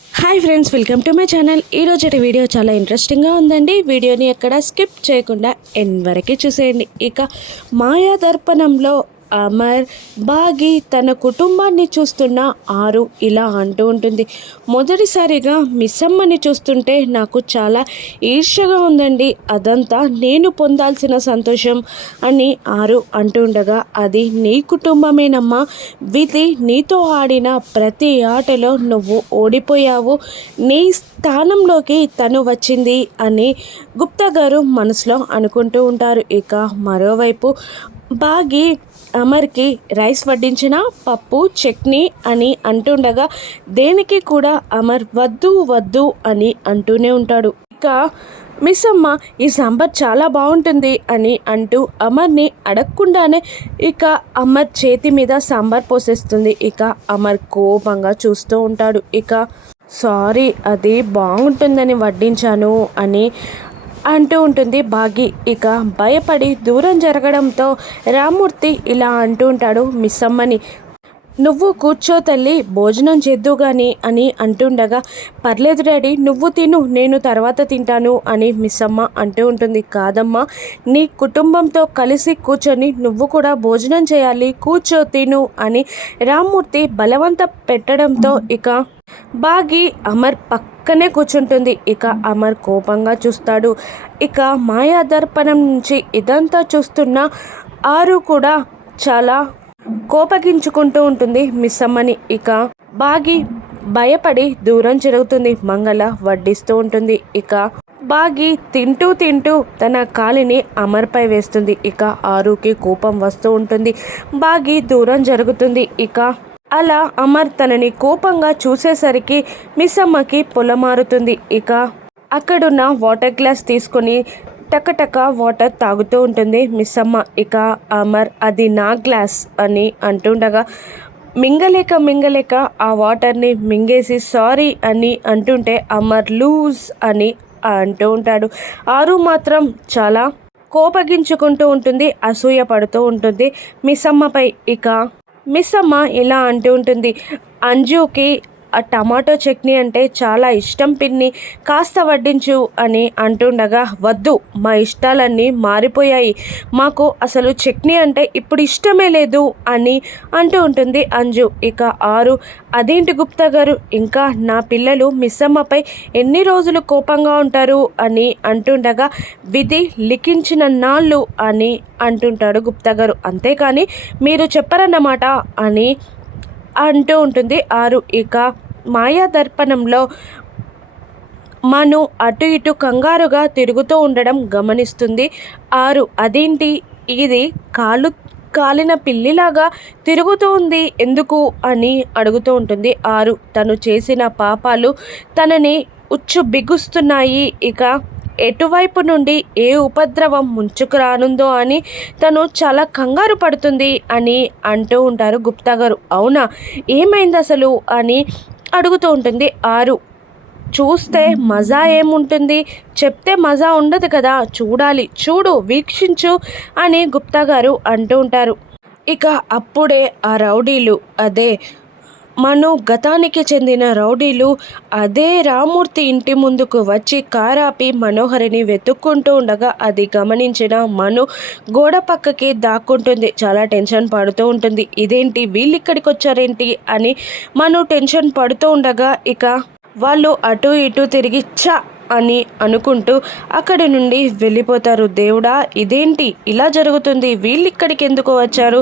Hi friends welcome to my channel. ఈరోజు video చాలా ఇంట్రెస్టింగ్గా ఉందండి. వీడియోని ఎక్కడ స్కిప్ చేయకుండా ఎన్ వరకే చూసేయండి. ఇక మాయా దర్పణంలో అమర్ బాగి తన కుటుంబాన్ని చూస్తున్న ఆరు ఇలా అంటూ ఉంటుంది. మొదటిసారిగా మిస్సమ్మని చూస్తుంటే నాకు చాలా ఈర్ష్యగా ఉందండి. అదంతా నేను పొందాల్సిన సంతోషం అని ఆరు అంటుండగా అది నీ కుటుంబమేనమ్మా. విధి నీతో ఆడిన ప్రతి ఆటలో నువ్వు ఓడిపోయావు. నీ స్థానంలోకి తను వచ్చింది అని గుప్తా గారు మనసులో అనుకుంటూ ఉంటారు. ఇక మరోవైపు బాగి అమర్కి రైస్ వడ్డించిన పప్పు చట్నీ అని అంటుండగా దేనికి కూడా అమర్ వద్దు వద్దు అని అంటూనే ఉంటాడు. ఇక మిస్ అమ్మ ఈ సాంబార్ చాలా బాగుంటుంది అని అంటూ అమర్ని అడగకుండానే ఇక అమర్ చేతి మీద సాంబార్ పోసేస్తుంది. ఇక అమర్ కోపంగా చూస్తూ ఉంటాడు. ఇక సారీ అది బాగుంటుందని వడ్డించాను అని అంటూ ఉంటుంది భాగి ఇక భయపడి దూరం జరగడంతో రామ్మూర్తి ఇలా అంటూ ఉంటాడు మిస్ అమ్మని. నువ్వు కూర్చో తల్లి భోజనం చేద్దు గాని అని అంటుండగా పర్లేదు డాడీ నువ్వు తిను నేను తర్వాత తింటాను అని మిస్ అమ్మ అంటూ ఉంటుంది. కాదమ్మా నీ కుటుంబంతో కలిసి కూర్చొని నువ్వు కూడా భోజనం చేయాలి కూర్చో తిను అని రామ్మూర్తి బలవంత పెట్టడంతో ఇక బాగి అమర్ పక్కనే కూర్చుంటుంది. ఇక అమర్ కోపంగా చూస్తాడు. ఇక మాయా దర్పణం నుంచి ఇదంతా చూస్తున్న ఆరు కూడా చాలా కోపగించుకుంటూ ఉంటుంది మిస్ అమ్మని ఇక బాగి భయపడి దూరం జరుగుతుంది. మంగళ వడ్డిస్తూ ఉంటుంది. ఇక బాగి తింటూ తింటూ తన కాలిని అమర్పై వేస్తుంది. ఇక ఆరుకి కోపం వస్తూ ఉంటుంది. బాగి దూరం జరుగుతుంది. ఇక అలా అమర్ తనని కోపంగా చూసేసరికి మిస్సమ్మకి పొలమారుతుంది. ఇక అక్కడున్న వాటర్ గ్లాస్ తీసుకొని టకటక వాటర్ తాగుతూ ఉంటుంది మిస్సమ్మ. ఇక అమర్ అది నా గ్లాస్ అని అంటుండగా మింగలేక మింగలేక ఆ వాటర్ని మింగేసి సారీ అని అంటుంటే అమర్ లూజ్ అని అంటూ ఉంటాడు. ఆరు మాత్రం చాలా కోపగించుకుంటూ ఉంటుంది అసూయ పడుతూ ఉంటుంది మిస్సమ్మపై. ఇక మిస్ అమ్మ ఇలా అంటూ ఉంటుంది. అంజుకి టమాటో చట్నీ అంటే చాలా ఇష్టం పిన్ని. కాస్త వడ్డించు అని అంటుండగా వద్దు మా ఇష్టాలన్నీ మారిపోయాయి. మాకు అసలు చట్నీ అంటే ఇప్పుడు ఇష్టమే లేదు అని అంటూ ఉంటుంది అంజు. ఇక ఆరు అదేంటి గుప్తా గారు? ఇంకా నా పిల్లలు మిస్సమ్మపై ఎన్ని రోజులు కోపంగా ఉంటారు అని అంటుండగా విధి లిఖించిన నాళ్ళు అని అంటుంటాడు గుప్తా గారు. అంతేకాని మీరు చెప్పరన్నమాట అని అంటూ ఉంటుంది ఆరు. ఇక మాయా దర్పణంలో మను అటు ఇటు కంగారుగా తిరుగుతూ ఉండడం గమనిస్తుంది. ఆరు అదేంటి? ఇది కాలు కాలిన పిల్లిలాగా తిరుగుతూ ఉంది ఎందుకు అని అడుగుతూ ఉంటుంది. ఆరు తను చేసిన పాపాలు తనని ఉచ్చు బిగుస్తున్నాయి ఇక ఎటువైపు నుండి ఏ ఉపద్రవం ముంచుకు రానుందో అని తను చాలా కంగారు పడుతుంది అని అంటూ ఉంటారు గుప్తా గారు. అవునా? ఏమైంది అసలు? అని అడుగుతూ ఉంటుంది. ఆరు చూస్తే మజా ఏముంటుంది? చెప్తే మజా ఉండదు కదా? చూడాలి. చూడు వీక్షించు అని గుప్తా గారు అంటూ ఉంటారు. ఇక అప్పుడే ఆ రౌడీలు అదే మను గతానికి చెందిన రౌడీలు అదే రామూర్తి ఇంటి ముందుకు వచ్చి కారాపి మనోహరిని వెతుక్కుంటూ ఉండగా అది గమనించిన మను గోడ పక్కకి దాక్కుంటుంది. చాలా టెన్షన్ పడుతూ ఉంటుంది. ఇదేంటి? వీళ్ళు ఇక్కడికి వచ్చారేంటి? అని మను టెన్షన్ పడుతూ ఉండగా ఇక వాళ్ళు అటు ఇటు తిరిగి చ అని అనుకుంటూ అక్కడి నుండి వెళ్ళిపోతారు. దేవుడా ఇదేంటి? ఇలా జరుగుతుంది. వీళ్ళు ఇక్కడికి ఎందుకు వచ్చారు?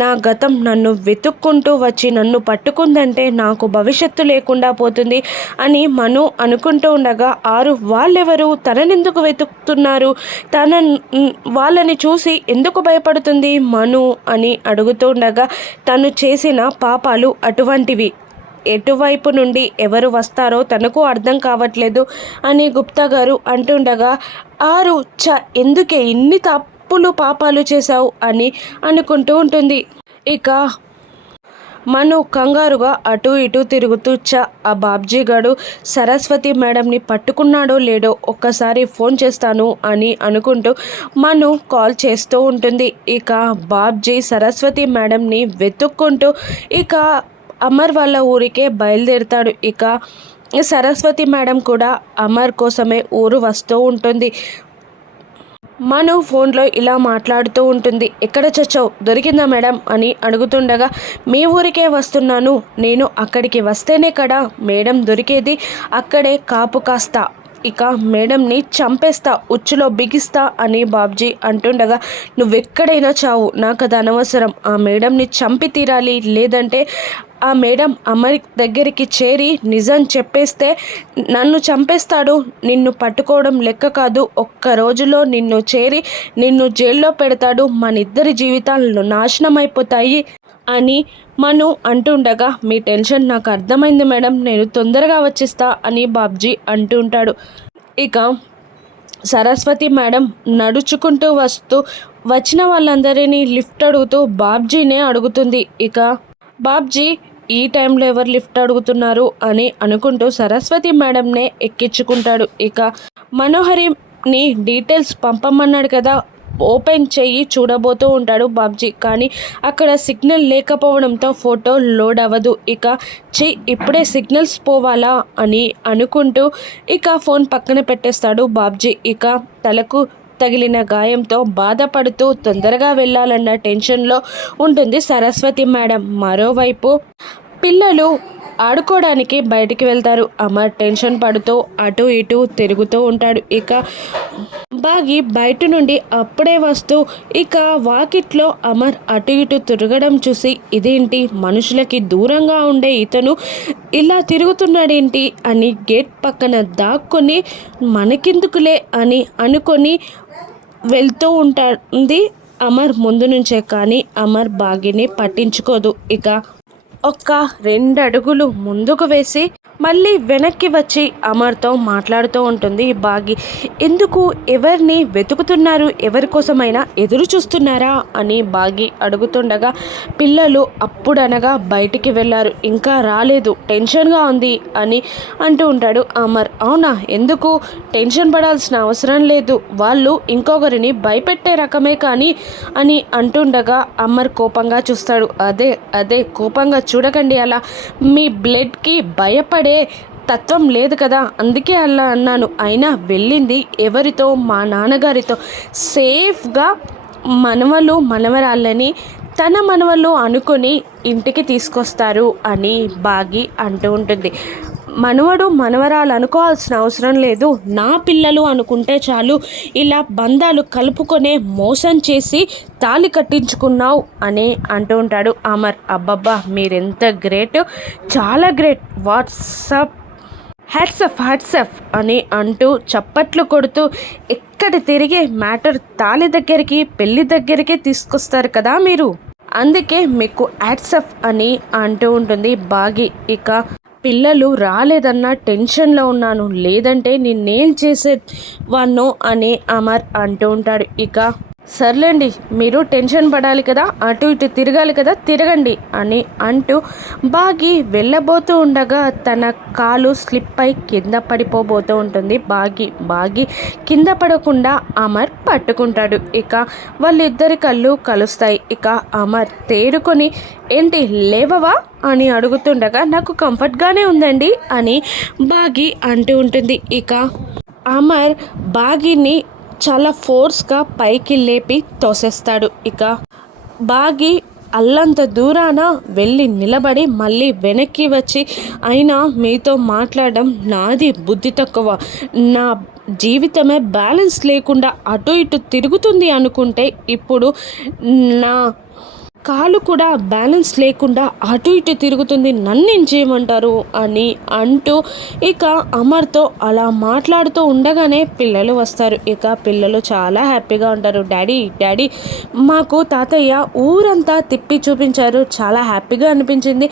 నా గతం నన్ను వెతుక్కుంటూ వచ్చి నన్ను పట్టుకుందంటే నాకు భవిష్యత్తు లేకుండా పోతుంది అని మను అనుకుంటూ ఉండగా ఆరు వాళ్ళెవరు తననెందుకు వెతుకుతున్నారు? తన వాళ్ళని చూసి ఎందుకు భయపడుతుంది మను అని అడుగుతూ ఉండగా తను చేసిన పాపాలు అటువంటివి. ఎటువైపు నుండి ఎవరు వస్తారో తనకు అర్థం కావట్లేదు అని గుప్తా గారు అంటుండగా ఆరు చ ఎందుకే ఇన్ని తప్పులు పాపాలు చేశావు అని అనుకుంటూ ఉంటుంది. ఇక మను కంగారుగా అటు ఇటు తిరుగుతూ చ ఆ బాబ్జీ గాడు సరస్వతి మేడంని పట్టుకున్నాడో లేడో ఒక్కసారి ఫోన్ చేస్తాను అని అనుకుంటూ మను కాల్ చేస్తూ ఉంటుంది. ఇక బాబ్జీ సరస్వతి మేడంని వెతుక్కుంటూ ఇక అమర్ వాళ్ళ ఊరికే బయలుదేరుతాడు. ఇక సరస్వతి మేడం కూడా అమర్ కోసమే ఊరు వస్తూ ఉంటుంది. మను ఫోన్లో ఇలా మాట్లాడుతూ ఉంటుంది. ఎక్కడ చచ్చావు? దొరికిందా మేడం? అని అడుగుతుండగా మీ ఊరికే వస్తున్నాను. నేను అక్కడికి వస్తేనే కదా మేడం దొరికేది. అక్కడే కాపు కాస్తా. ఇక మేడంని చంపేస్తా ఉచ్చులో బిగిస్తా అని బాబ్జీ అంటుండగా నువ్వెక్కడైనా చావు నాకు అది అనవసరం. ఆ మేడంని చంపి తీరాలి. లేదంటే ఆ మేడం అమరి దగ్గరికి చేరి నిజం చెప్పేస్తే నన్ను చంపేస్తాడు. నిన్ను పట్టుకోవడం లెక్క కాదు. ఒక్క రోజులో నిన్ను చేరి నిన్ను జైల్లో పెడతాడు. మన ఇద్దరి జీవితాలను నాశనం అయిపోతాయి అని మను అంటుండగా మీ టెన్షన్ నాకు అర్థమైంది మేడం నేను తొందరగా వచ్చేస్తా అని బాబ్జీ అంటుంటాడు ఇక సరస్వతి మేడం నడుచుకుంటూ వస్తూ వచ్చిన వాళ్ళందరినీ లిఫ్ట్ అడుగుతూ బాబ్జీనే అడుగుతుంది. ఇక బాబ్జీ ఈ టైంలో ఎవరు లిఫ్ట్ అడుగుతున్నారు? అని అనుకుంటూ సరస్వతి మేడంనే ఎక్కించుకుంటాడు. ఇక మనోహరిని డీటెయిల్స్ పంపమన్నాడు కదా ఓపెన్ చెయ్యి చూడబోతూ ఉంటాడు బాబ్జీ. కానీ అక్కడ సిగ్నల్ లేకపోవడంతో ఫోటో లోడ్ అవ్వదు. ఇక చెయ్యి ఇప్పుడే సిగ్నల్స్ పోవాలా అని అనుకుంటూ ఇక ఫోన్ పక్కన పెట్టేస్తాడు బాబ్జీ. ఇక తలకు తగిలిన గాయంతో బాధపడుతూ తొందరగా వెళ్ళాలన్న టెన్షన్లో ఉంటుంది సరస్వతి మేడం. మరోవైపు పిల్లలు ఆడుకోవడానికి బయటికి వెళ్తారు. అమర్ టెన్షన్ పడుతూ అటు ఇటు తిరుగుతూ ఉంటాడు. ఇక బాగి బయట నుండి అప్పుడే వస్తూ ఇక వాకిట్లో అమర్ అటు ఇటు తిరగడం చూసి ఇదేంటి? మనుషులకి దూరంగా ఉండే ఇతను ఇలా తిరుగుతున్నాడేంటి? అని గేట్ పక్కన దాక్కుని మనకెందుకులే? అని అనుకొని వెళ్తూ ఉంటుంది అమర్ ముందు నుంచే కానీ అమర్ బాగిని పట్టించుకోదు. ఇక ఒక్క రెండు అడుగులు ముందుకు వేసి మళ్ళీ వెనక్కి వచ్చి అమర్తో మాట్లాడుతూ ఉంటుంది బాగి. ఎందుకు ఎవరిని వెతుకుతున్నారు? ఎవరి కోసమైనా ఎదురు చూస్తున్నారా? అని బాగి అడుగుతుండగా పిల్లలు అప్పుడనగా బయటికి వెళ్ళారు. ఇంకా రాలేదు. టెన్షన్గా ఉంది అని అంటూ ఉంటాడు అమర్. అవునా? ఎందుకు? టెన్షన్ పడాల్సిన అవసరం లేదు. వాళ్ళు ఇంకొకరిని భయపెట్టే రకమే కానీ అని అంటుండగా అమర్ కోపంగా చూస్తాడు. అదే అదే కోపంగా చూడకండి అలా. మీ బ్లడ్కి భయపడే తత్వం లేదు కదా. అందుకే అలా అన్నాను. అయినా వెళ్ళింది ఎవరితో? మా నాన్నగారితో. సేఫ్గా మనవలు మనవరాళ్ళని తన మనవలు అనుకొని ఇంటికి తీసుకొస్తారు అని బాగి అంటూ ఉంటుంది. మనవడు మనవరాలు అనుకోవాల్సిన అవసరం లేదు. నా పిల్లలు అనుకుంటే చాలు. ఇలా బంధాలు కలుపుకొనే మోసం చేసి తాలి కట్టించుకున్నావు అని అంటూ ఉంటాడు అమర్. అబ్బబ్బా మీరెంత గ్రేట్? చాలా గ్రేట్. వాట్సప్. హ్యాట్సఫ్ హ్యాట్సఫ్ అని అంటూ చప్పట్లు కొడుతూ ఎక్కడ తిరిగే మ్యాటర్ తాలి దగ్గరికి పెళ్ళి దగ్గరికి తీసుకొస్తారు కదా మీరు? అందుకే మీకు హ్యాట్సఫ్ అని అంటూ ఉంటుంది బాగి. ఇక పిల్లలు రాలేదన్న టెన్షన్లో ఉన్నాను. లేదంటే నేనేం చేసే వాన్నో అని అమర్ అంటూ ఉంటాడు. ఇక సర్లేండి మీరు టెన్షన్ పడాలి కదా అటు ఇటు తిరగాలి కదా తిరగండి అని అంటూ బాగి వెళ్ళబోతూ ఉండగా తన కాలు స్లిప్ అయి కింద పడిపోబోతూ ఉంటుంది. బాగి బాగి కింద పడకుండా అమర్ పట్టుకుంటాడు. ఇక వాళ్ళిద్దరి కళ్ళు కలుస్తాయి. ఇక అమర్ తేరుకొని ఏంటి లేవవా? అని అడుగుతుండగా నాకు కంఫర్ట్గానే ఉందండి అని బాగి అంటూ ఉంటుంది. ఇక అమర్ బాగిని చాలా ఫోర్స్గా పైకి లేపి తోసేస్తాడు. ఇక బాగి అల్లంత దూరాన వెళ్ళి నిలబడి మళ్ళీ వెనక్కి వచ్చి అయినా మీతో మాట్లాడడం నాది బుద్ధి తక్కువ. నా జీవితమే బ్యాలెన్స్ లేకుండా అటు ఇటు తిరుగుతుంది అనుకుంటే ఇప్పుడు నా కాలు కూడా బ్యాలెన్స్ లేకుండా అటు ఇటు తిరుగుతుంది నన్ను ఏం చేయమంటారు అని అంటూ ఇక అమర్తో అలా మాట్లాడుతూ ఉండగానే పిల్లలు వస్తారు. ఇక పిల్లలు చాలా హ్యాపీగా ఉంటారు. డాడీ డాడీ మాకు తాతయ్య ఊరంతా తిప్పి చూపించారు. చాలా హ్యాపీగా అనిపించింది.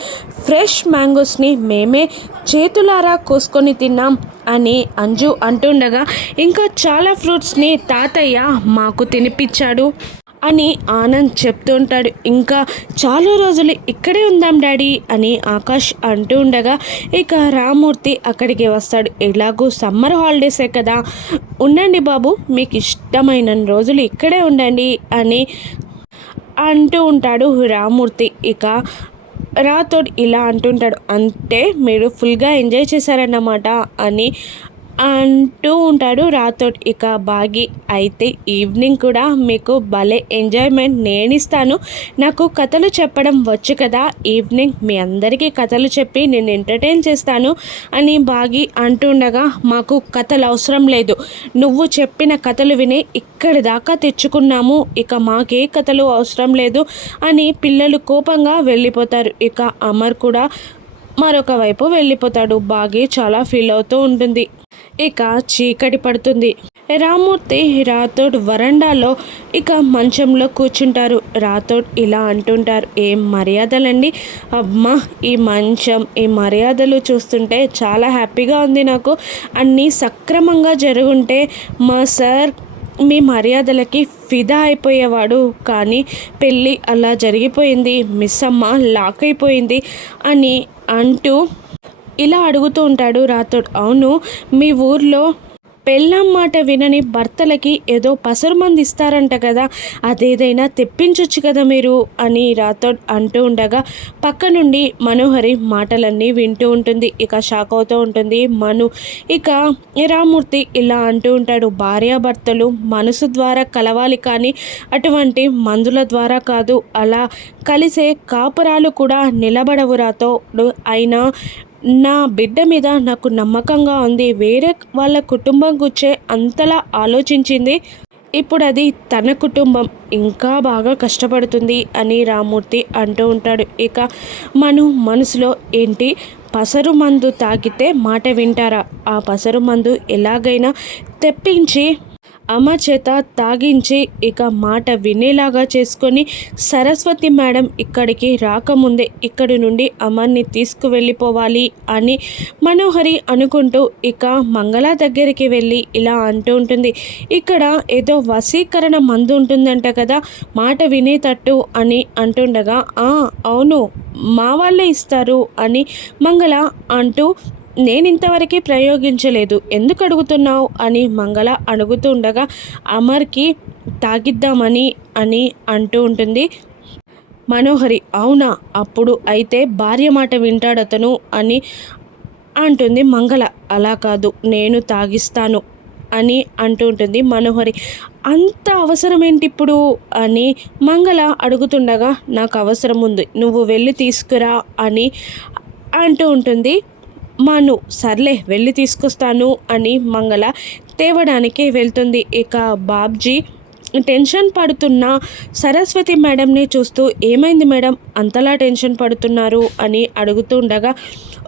ఫ్రెష్ మ్యాంగోస్ని మేమే చేతులారా కోసుకొని తిన్నాం అని అంజు అంటుండగా ఇంకా చాలా ఫ్రూట్స్ని తాతయ్య మాకు తినిపించాడు. అని ఆనంద్ చెప్తుంటాడు ఇంకా చాలా రోజులు ఇక్కడే ఉందాం డాడీ అని ఆకాష్ అంటూ ఉండగా ఇక రామూర్తి అక్కడికి వస్తాడు. ఎలాగూ సమ్మర్ హాలిడేసే కదా. ఉండండి బాబు మీకు ఇష్టమైన రోజులు ఇక్కడే ఉండండి అని అంటూ ఉంటాడు రామూర్తి ఇక రాతోడు ఇలా అంటుంటాడు అంటే మీరు ఫుల్గా ఎంజాయ్ చేశారన్నమాట అని అంటూ ఉంటాడు. రాతోడ్ ఇక బాగి అయితే ఈవినింగ్ కూడా మీకు భలే ఎంజాయ్మెంట్ నేను ఇస్తాను నాకు కథలు చెప్పడం వచ్చు కదా. ఈవినింగ్ మీ అందరికీ కథలు చెప్పి నేను ఎంటర్టైన్ చేస్తాను అని బాగి అంటుండగా మాకు కథలు అవసరం లేదు. నువ్వు చెప్పిన కథలు విని ఇక్కడి దాకా తెచ్చుకున్నాము. ఇక మాకే కథలు అవసరం లేదు అని పిల్లలు కోపంగా వెళ్ళిపోతారు. ఇక అమర్ కూడా మరొక వైపు వెళ్ళిపోతాడు. బాగి చాలా ఫీల్ అవుతూ ఉంటుంది. ఇక చీకటి పడుతుంది. రామూర్తి రాథోడ్ వరండాలో ఇక మంచంలో కూర్చుంటారు. రాథోడ్ ఇలా అంటుంటారు ఏం మర్యాదలండి? అమ్మా ఈ మంచం ఈ మర్యాదలు చూస్తుంటే చాలా హ్యాపీగా ఉంది నాకు. అన్నీ సక్రమంగా జరుగుంటే మా సార్ మీ మర్యాదలకి ఫిదా అయిపోయేవాడు. కానీ పెళ్ళి అలా జరిగిపోయింది మిస్ అమ్మ లాక్ అయిపోయింది అని అంటూ ఇలా అడుగుతూ ఉంటాడు రాతోడు అవును మీ ఊర్లో పెళ్ళాం మాట వినని భర్తలకి ఏదో పసరు మంది ఇస్తారంట కదా అదేదైనా తెప్పించొచ్చు కదా మీరు అని రాథోడ్ అంటూ ఉండగా పక్క నుండి మనోహరి మాటలన్నీ వింటూ ఉంటుంది. ఇక షాక్ అవుతూ ఉంటుంది మను. ఇక రామూర్తి ఇలా అంటూ ఉంటాడు భార్యాభర్తలు మనసు ద్వారా కలవాలి కానీ అటువంటి మందుల ద్వారా కాదు. అలా కలిసే కాపురాలు కూడా నిలబడవు రాతోడు అయినా నా బిడ్డ మీద నాకు నమ్మకంగా ఉంది. వేరే వాళ్ళ కుటుంబం గుచ్చే అంతలా ఆలోచించింది. ఇప్పుడు అది తన కుటుంబం. ఇంకా బాగా కష్టపడుతుంది అని రామూర్తి అంటూ ఉంటాడు. ఇక మను మనసులో ఏంటి? పసరు మందు తాగితే మాట వింటారా? ఆ పసరు మందు ఎలాగైనా తెప్పించి అమ్మ చేత తాగించి ఇక మాట వినేలాగా చేసుకొని సరస్వతి మేడం ఇక్కడికి రాకముందే ఇక్కడి నుండి అమ్మని తీసుకువెళ్ళిపోవాలి అని మనోహరి అనుకుంటూ ఇక మంగళ దగ్గరికి వెళ్ళి ఇలా అంటూ ఉంటుంది. ఇక్కడ ఏదో వశీకరణ మందు ఉంటుందంట కదా మాట వినేటట్టు అని అంటుండగా అవును మా వాళ్ళే ఇస్తారు అని మంగళ అంటూ నేను ఇంతవరకు ప్రయోగించలేదు. ఎందుకు అడుగుతున్నావు? అని మంగళ అడుగుతుండగా అమర్కి తాగిద్దామని అని అంటూ ఉంటుంది. మనోహరి అవునా? అప్పుడు అయితే భార్య మాట వింటాడతను అని అంటుంది మంగళ. అలా కాదు నేను తాగిస్తాను అని అంటూ ఉంటుంది మనోహరి. అంత అవసరం ఏంటి ఇప్పుడు? అని మంగళ అడుగుతుండగా నాకు అవసరం ఉంది. నువ్వు వెళ్ళి తీసుకురా అని అంటూ ఉంటుంది మాను సర్లే వెళ్ళి తీసుకొస్తాను అని మంగళ తేవడానికి వెళ్తుంది. ఇక బాబ్జీ టెన్షన్ పడుతున్న సరస్వతి మేడంని చూస్తూ ఏమైంది మేడం? అంతలా టెన్షన్ పడుతున్నారు? అని అడుగుతుండగా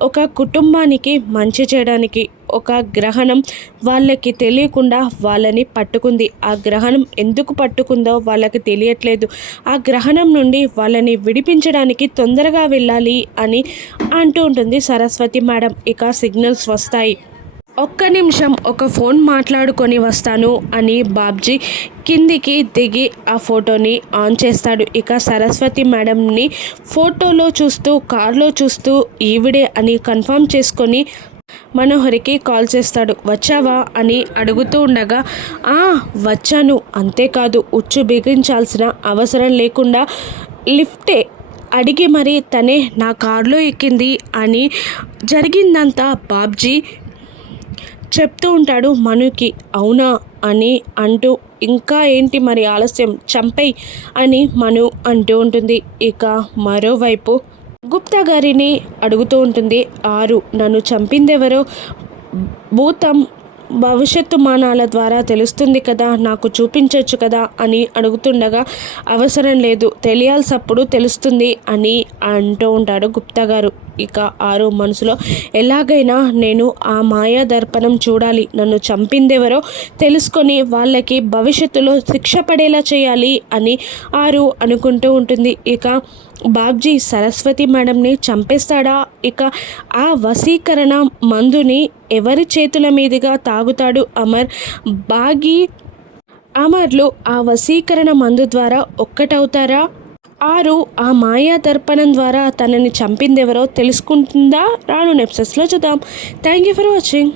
ఒక కుటుంబానికి మంచి చేయడానికి ఒక గ్రహణం వాళ్ళకి తెలియకుండా వాళ్ళని పట్టుకుంది. ఆ గ్రహణం ఎందుకు పట్టుకుందో వాళ్ళకి తెలియట్లేదు. ఆ గ్రహణం నుండి వాళ్ళని విడిపించడానికి తొందరగా వెళ్ళాలి అని అంటూ ఉంటుంది సరస్వతి మేడం. ఇక సిగ్నల్స్ వస్తాయి. ఒక్క నిమిషం ఒక ఫోన్ మాట్లాడుకొని వస్తాను అని బాబ్జీ కిందికి దిగి ఆ ఫోటోని ఆన్ చేస్తాడు. ఇక సరస్వతి మేడంని ఫోటోలో చూస్తూ కార్లో చూస్తూ ఈవిడే అని కన్ఫర్మ్ చేసుకొని మనోహరికి కాల్ చేస్తాడు. వచ్చావా అని అడుగుతూ ఉండగా ఆ వచ్చాను. అంతేకాదు ఉచ్చు బిగించాల్సిన అవసరం లేకుండా లిఫ్టే అడిగి మరి తనే నా కారులో ఎక్కింది అని జరిగిందంతా బాబ్జీ చెప్తూ ఉంటాడు మనుకి అవునా? అని అంటూ ఇంకా ఏంటి మరి ఆలస్యం? చంపై అని మను అంటూ ఉంటుంది. ఇక మరోవైపు గుప్తా గారిని అడుగుతూ ఉంటుంది. ఆరు నన్ను చంపిందెవరో? భూతం భవిష్యత్తు మానాల ద్వారా తెలుస్తుంది కదా నాకు చూపించవచ్చు కదా? అని అడుగుతుండగా అవసరం లేదు తెలియాల్సప్పుడు తెలుస్తుంది అని అంటూ ఉంటాడు గుప్తా గారు. ఇక ఆరు మనసులో ఎలాగైనా నేను ఆ మాయా దర్పణం చూడాలి. నన్ను చంపిందెవరో తెలుసుకొని వాళ్ళకి భవిష్యత్తులో శిక్ష పడేలా చేయాలి అని ఆరు అనుకుంటూ ఉంటుంది. ఇక బాబ్జీ సరస్వతి మేడంని చంపేస్తాడా? ఇక ఆ వశీకరణ మందుని ఎవరి చేతుల మీదుగా తాగుతాడు అమర్? బాగి అమర్లు ఆ వశీకరణ మందు ద్వారా ఒక్కటవుతారా? ఆరు ఆ మాయా దర్పణం ద్వారా తనని చంపిందెవరో తెలుసుకుంటుందా? రాను నెప్సెస్లో చూద్దాం. Thank you for watching